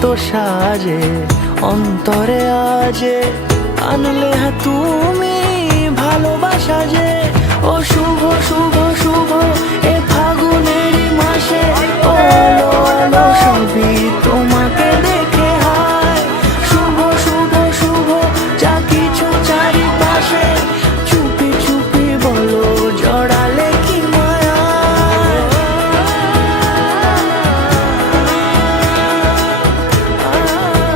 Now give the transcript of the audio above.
এত সাজে অন্তরে আজে আনলে হ্যাঁ তুমি ভালোবাসা যে। ও শুভ শুভ শুভ